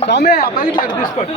స్వామి అబ్బాయి తీసుకోండి.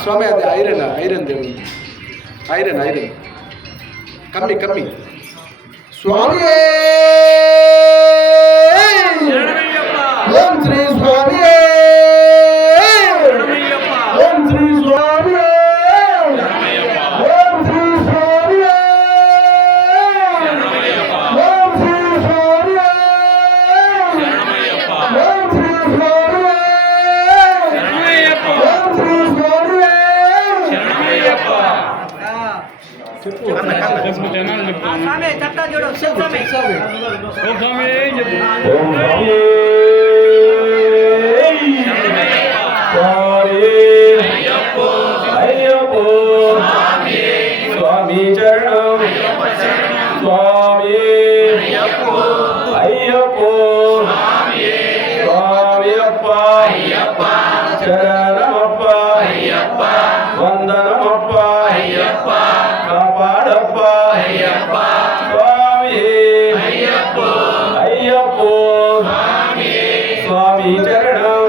స్వామి అది ఐరన్ ఐరన్ దేవుడు ఐరన్ ఐరన్ కమ్మి కమ్మి స్వామి ఓం శ్రీ స్వామి ఓం శ్రీ స్వామి ఓం శ్రీ స్వామి ఓం శ్రీ స్వామి ఓం శ్రీ స్వామి స్వామి చరణం స్వామి అయ్యప్పో స్వామి అప్ప చరణమప్ప వందనమప్ప కాపాడప్ప స్వామి అయ్యప్పో స్వామి చరణం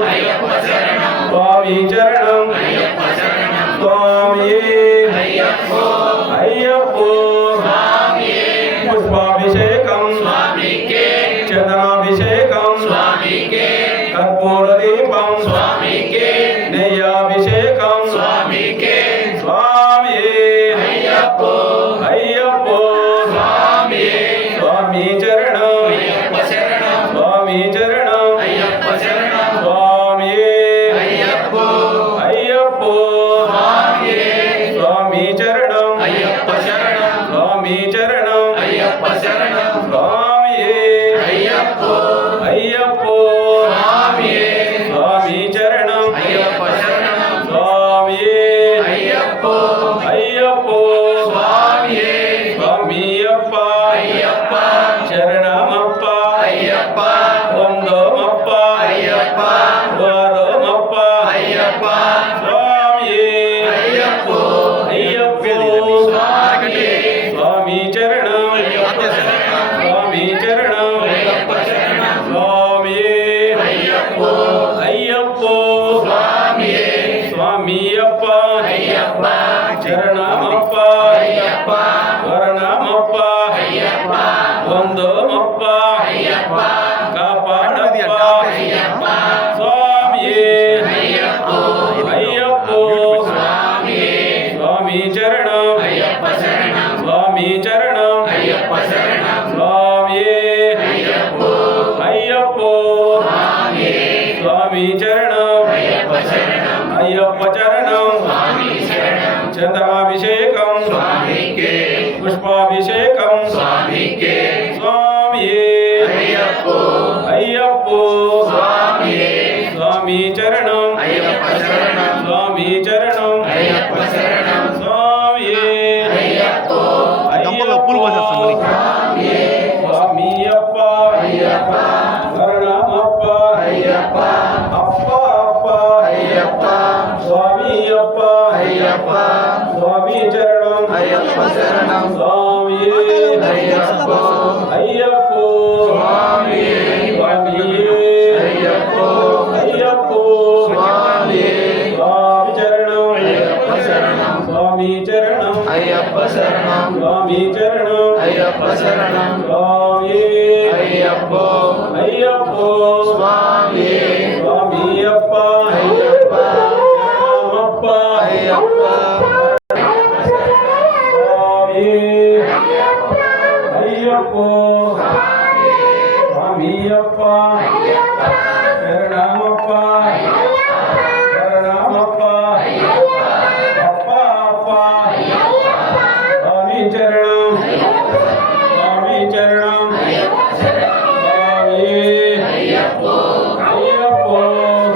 స్వామి చరణం స్వామి అయ్యప్పో కర్పూర దీపం స్వామికే నెయ్యాభిషేకం స్వామికే స్వామియే అయ్యప్పో అయ్యప్పో స్వామియే స్వామి చరణం అయ్యప్ప శరణం స్వామి చరణం అయ్యప్ప శరణం స్వామియే అయ్యప్పో అయ్యప్పో స్వామియే స్వామి చరణం అయ్యప్ప శరణం స్వామి చరణం అయ్యప్ప శరణం స్వామియే అయ్యప్పో అయ్యప్పో స్వామియే స్వామి చరణం అయ్యప్ప శరణం స్వామియే అయ్యప్పో అయ్యప్పో స్వామియే స్వామియప్ప అయ్యప్ప శరణమప్ప అయ్యప్ప వందోమప్ప అయ్యప్ప వారోమప్ప అయ్యప్ప స్వామియే అయ్యప్పో అయ్యప్పో స్వామియే స్వామి చరణం అయ్యప్ప శరణం స్వామి చరణం అయ్యప్ప శరణం స్వామియే అయ్యప్పో అయ్యప్పో స్వామియే స్వామియప్ప అయ్యప్ప చరణమప్ప అయ్యప్ప వరణమప్ప అయ్యప్ప వందోమప్ప అయ్యప్ప కాపాడప్ప అయ్యప్ప స్వామియే అయ్యప్పో అయ్యప్పో స్వామియే స్వామి చరణం అయ్యప్ప శరణం స్వామి చరణం అయ్యప్ప శరణం స్వామియే అయ్యప్పో అయ్యప్పో స్వామియే స్వామి చరణం అయ్యప్ప శరణం అయ్యప్ప చరణం స్వామి శరణం చంద్రమాభిషేకం స్వామికే పుష్పాభిషేకం స్వామికే స్వామియే అయ్యప్పో అయ్యప్పో స్వామియే స్వామి చరణం అయ్యప్ప శరణం స్వామి చరణం అయ్యప్ప శరణం స్వామియే అయ్యప్పో స్వామియే స్వామియప్ప అయ్యప్ప వరణమప్ప అయ్యప్ప అప్ప అప్ప అయ్యప్ప స్వామియప్ప అయ్యప్ప స్వామి చరణం అయ్యప్ప శరణం స్వామియే అయ్యప్పో అయ్యప్పో స్వామియే స్వామియే అయ్యప్పో అయ్యప్పో స్వామియే స్వామి చరణం అయ్యప్ప శరణం స్వామి చరణం అయ్యప్ప శరణం స్వామి చరణం అయ్యప్ప శరణం స్వామియే అయ్యప్పో అయ్యప్పో స్వామియే స్వామియప్ప అయ్యప్ప శరణమప్ప అయ్యప్ప స్వామియే అయ్యప్పో స్వామియప్ప శరణమప్ప శరణమప్ప అప్ప అప్ప స్వామి చరణం స్వామి చరణం స్వామియే అయ్యప్పో అయ్యప్పో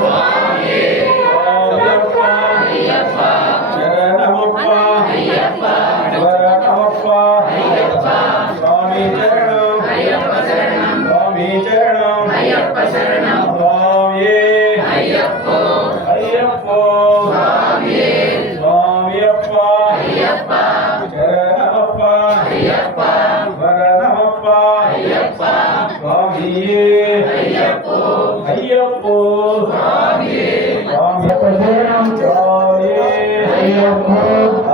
స్వామియే స్వామియప్ప అయ్యప్ప శరణమప్ప అయ్యప్ప వరణమప్ప అయ్యప్ప స్వామి చరణం అయ్యప్ప శరణం స్వామి చరణం అయ్యప్ప శరణం స్వామియే అయ్యప్పో అయ్యప్పో స్వామియే స్వామియప్ప అయ్యప్ప శరణమప్ప అయ్యప్ప వరణమప్ప అయ్యప్ప స్వామియే అయ్యప్పో అయ్యప్పో స్వామియే స్వామియప్ప శరణం స్వామియే అయ్యప్పో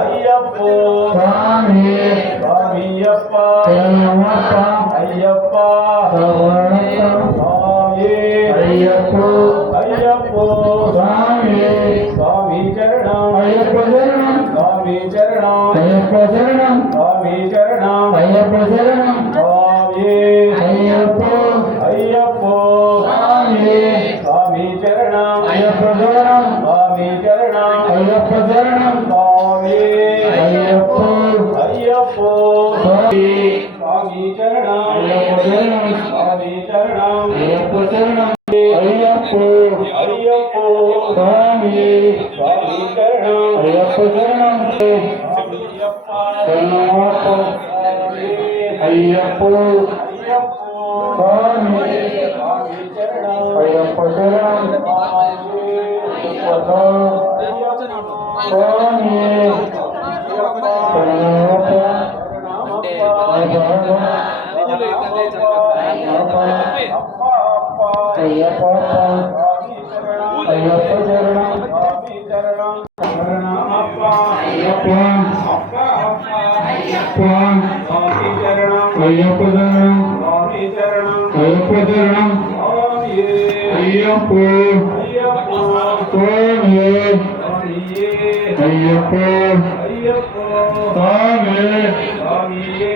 అయ్యప్పో స్వామియే స్వామియప్ప శరణమప్ప అయ్యప్ప స్వామియే అయ్యప్పో అయ్యప్పో స్వామియే స్వామి చరణం అయ్యప్ప శరణం స్వామి చరణం అయ్యప్ప శరణం స్వామి చరణం అయ్యప్ప శరణం స్వామియే అయ్యప్పో అయ్యప్పో స్వామియే స్వామి చరణం అయ్యప్ప శరణం స్వామి చరణం అయ్యప్ప శరణం స్వామియే అయ్యప్పో అయ్యప్పో స్వామియే స్వామి చరణం అయ్యప్ప శరణం స్వామి చరణం అయ్యప్ప శరణం అయ్యప్పో అయ్యప్పో స్వామియే స్వామి చరణం అయ్యప్ప శరణం అయ్యప్ప శరణమప్ప అయ్యప్పో స్వామియే అయ్యప్ప శరణం స్వామియే శరణమప్ప అయ్యప్ప అయ్యప్ప శరణం అయ్యప్ప అయ్యప్ప అయ్యప్ప శరణం అయ్యప్ప శరణం ஐயப்போ ஐயப்போ சுவாமியே சுவாமியே ஐயப்போ ஐயப்போ சுவாமி சுவாமியே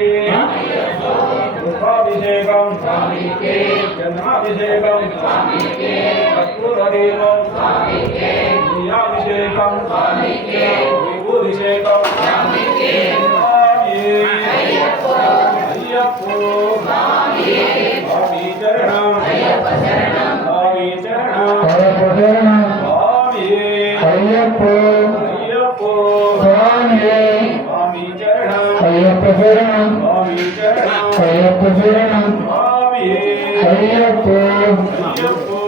புஷ்பாபிஷேகம் சுவாமிக்கே ஜன்மாபிஷேகம் சுவாமிக்கே கற்பூரதீபம் சுவாமிக்கே தியாபிஷேகம் சுவாமிக்கே விபூதிஷேகம் சுவாமிக்கே சுவாமியே ஐயப்போ ஐயப்போ சுவாமியே சுவாமி சரணம் ஐயப்ப சரணம் சுவாமி சரணம் ஐயப்ப சரணம் சுவாமியே ஐயப்போ ஐயப்போ சுவாமியே சுவாமி சரணம் ஐயப்ப சரணம் சுவாமி சரணம் ஐயப்ப சரணம் சுவாமியே ஐயப்போ ஐயப்போ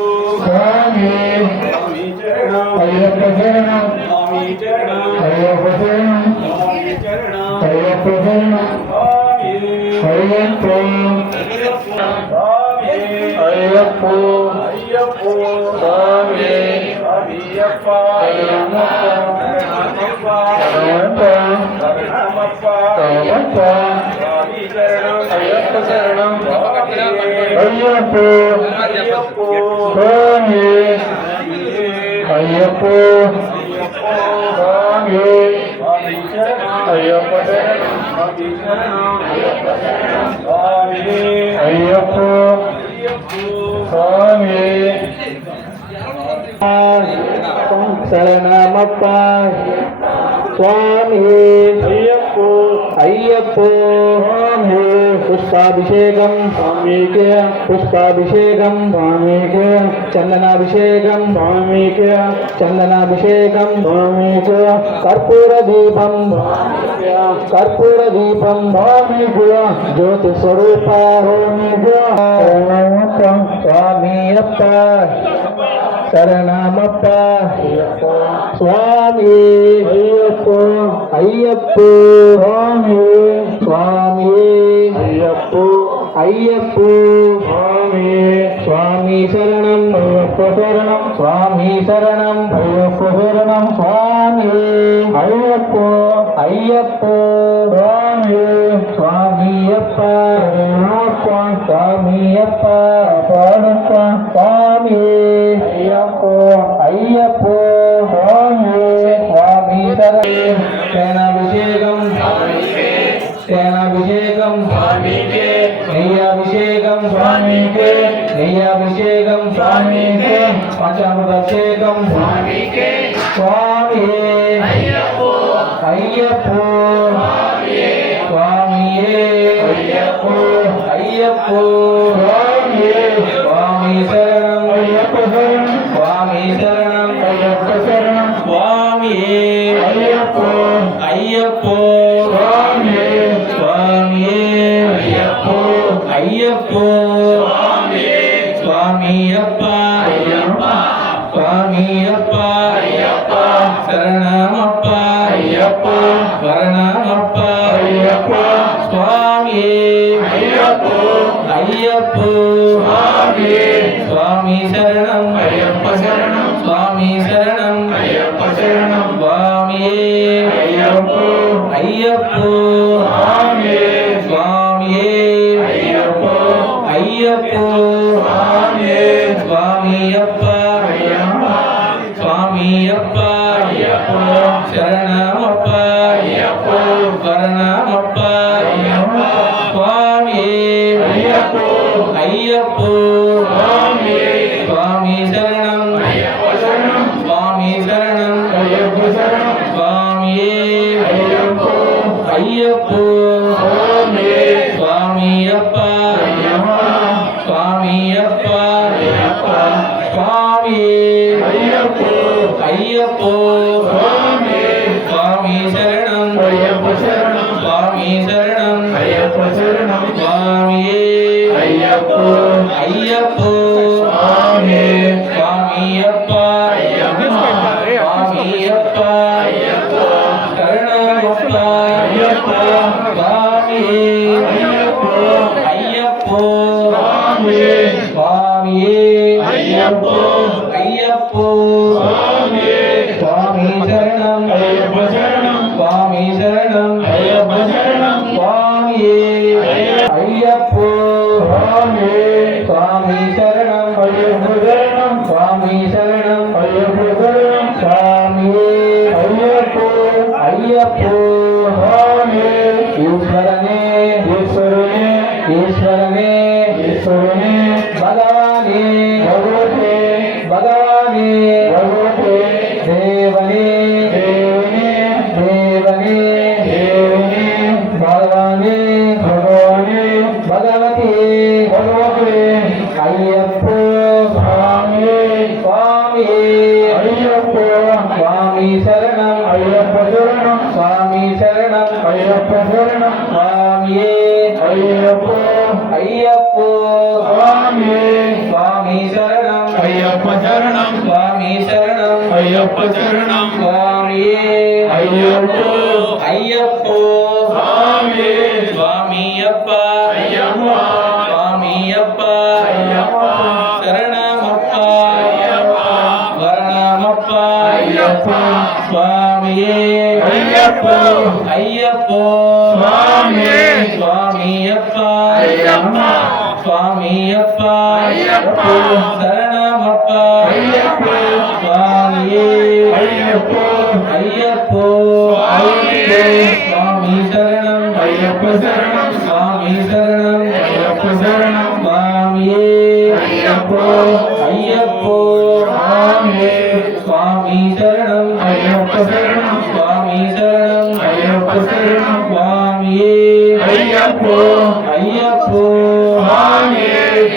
சுவாமியே சுவாமி சரணம் ஐயப்ப சரணம் சுவாமி சரணம் ஐயப்ப சரணம் சுவாமி சரணம் ஐயப்ப சரணம் சுவாமியே ஐயப்போ சுவாமியே ஐயப்போ ஐயப்போ சுவாமியே ஐயப்பா சரணமப்பா சரணமப்பா சரணமப்பா சரணமப்பா சரணமப்பா சுவாமி சரணம் ஐயப்ப சரணம் சுவாமியே ஐயப்போ ஐயப்போ சுவாமியே சுவாமியே ஐயப்போ ஐயப்போ சுவாமியே சுவாமி சரணம் ஐயப்ப சரணம் சுவாமி சரணம் சுவாமியே ஐயப்போ ஐயப்போ சுவாமியே சரணமப்பா சுவாமியே ஐயப்போ ஐயப்போ சுவாமியே புஷ்பாபிஷேகம் சுவாமிக்கு புஷ்பாபிஷேகம் சுவாமிக்கு చందనాభిషేకం స్వామికి చందనాభిషేకం స్వామికి కర్పూర దీపం కర్పూర దీపం స్వామికి జ్యోతి స్వరూప స్వామియప్ప శరణమప్ప స్వామి అయ్యప్పో అయ్యప్పో స్వామి స్వామి అయ్యప్పో అయ్యప్పో స్వామి స్వామి శరణం అయ్యప్ప శరణం స్వామి శరణం అయ్యప్ప శరణం స్వామి అయ్యప్పో అయ్యప్పో స్వామి స్వామియప్ప శరణమప్ప స్వామియప్ప పాడప్ప స్వామి అయ్యప్పో అయ్యప్పో స్వామి స్వామి శరణం సేనాభిషేకం సేనాభిషేకం స్వామికే నెయ్యాభిషేకం స్వామికే నెయ్యాభిషేకం స్వామికే పంచామృతాభిషేకం స్వామికే స్వామియే అయ్యప్పో అయ్యప్పో స్వామియే అయ్యప్పో అయ్యప్పో స్వామియే స్వామి శరణం అయ్యప్ప శరణం స్వామి శరణం అయ్యప్ప శరణం స్వామియే అయ్యప్పో అయ్యప్పో స్వామియే స్వామియే అయ్యప్పో అయ్యప్పో స్వామియే స్వామియప్ప అయ్యప్ప స్వామియప్ప అయ్యప్ప శరణమప్ప అయ్యప్ప శరణమప్ప అయ్యప్ప స్వామియే అయ్యప్పో అయ్యప్పో స్వామియే స్వామి శరణం అయ్యప్ప శరణం స్వామి శరణం అయ్యప్ప శరణం స్వామియే అయ్యప్పో అయ్యప్పో స్వామియే స్వామియే అయ్యప్పో అయ్యప్పో స్వామియే స్వామియప్ప అయ్యప్ప స్వామియప్ప అయ్యప్పో శరణమప్ప అయ్యప్పో శరణమప్ప అయ్యప్ప స్వామియే అయ్యప్పో అయ్యప్పో స్వామియే స్వామి శరణం అయ్యప్ప శరణం స్వామి శరణం అయ్యప్ప శరణం స్వామియే అయ్యప్పో అయ్యప్పో స్వామియే స్వామియప్ప అయ్యప్ప స్వామియప్ప అయ్యప్ప స్వామియే అయ్యప్పో అయ్యప్పో స్వామియే స్వామి శరణం అయ్యప్ప శరణం స్వామి శరణం అయ్యప్ప శరణం స్వామియే అయ్యప్పో అయ్యప్పో స్వామియే స్వామియప్ప అయ్యప్ప స్వామియప్ప అయ్యప్ప శరణమప్ప అయ్యప్ప స్వామియే అయ్యప్పో అయ్యప్పో స్వామియే స్వామియే అయ్యప్పో అయ్యప్పో స్వామియే స్వామి శరణం అయ్యప్ప శరణం స్వామి శరణం అయ్యప్ప శరణం స్వామియే అయ్యప్పో స్వామియే స్వామి శరణం అయ్యప్ప శరణం ईश्वरने ईश्वरने भगवाने भगवते भगवाने भगवते देवने देवने देवने देवने भगवाने भगवाने भगवते भगवते अय्यप्पो स्वामी स्वामी अय्यप्पो स्वामी शरणं अय्यप्प शरणं स्वामी शरणं अय्यप्प शरणं स्वामिये अय्यप्पो अय्यप्पो स्वामी स्वामी शरणं अय्यप्प शरणं स्वामी शरणं अय्यप्प शरणं स्वामिये अय्यप्पो अय्यप्पो स्वामी स्वामियप्प अय्यप्प स्वामियप्प अय्यप्प शरणमप्प अय्यप्प वरणमप्प अय्यप्प स्वामिये अय्यप्पो अय्यप्पो स्वामी स्वामियप्प अय्यप्प स्वामियप्प अय्यप्प शरणमप्प अय्यप्प स्वामिये अय्यप्पो अय्यप्पो स्वामिये स्वामी शरणं अय्यप्प शरणं स्वामी शरणं अय्यप्प शरणं स्वामिये अय्यप्पो अय्यप्पो स्वामी स्वामी शरणं अय्यप्प शरणं स्वामी शरणं अय्यप्प शरणं स्वामिये अय्यप्पो अय्यप्पो स्वामी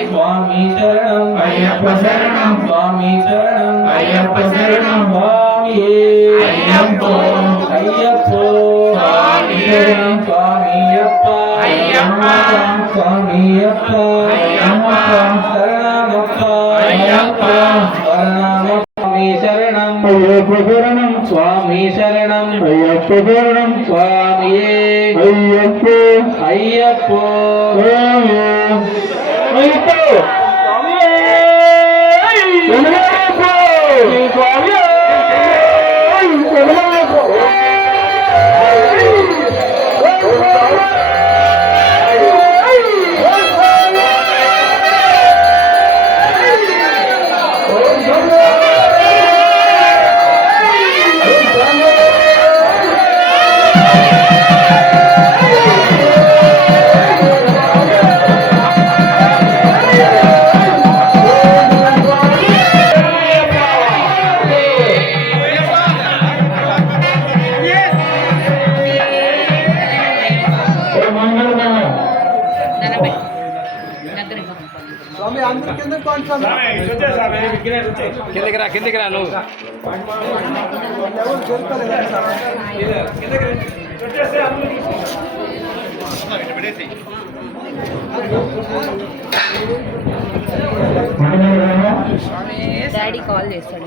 स्वामी शरणं अय्यप्प शरणं स्वामी शरणं अय्यप्प शरणं स्वामिये अय्यप्पो अय्यप्पो स्वामी स्वामियप्प अय्यप्प स्वामियप्प अय्यप्प शरणमप्प अय्यप्प शरणमप्प स्वामी शरणं अय्यप्प शरणं स्वामी शरणं अय्यप्प शरणं स्वामिये अय्यप्पो अय्यप्पो स्वामी अय्यप्पो స్వామి అందరి కింద పండి స్వామి కిందకి రా నువ్వు ఎవరు చేరుకోలేదు సార్ డాడీ కాల్ చేస్తాడు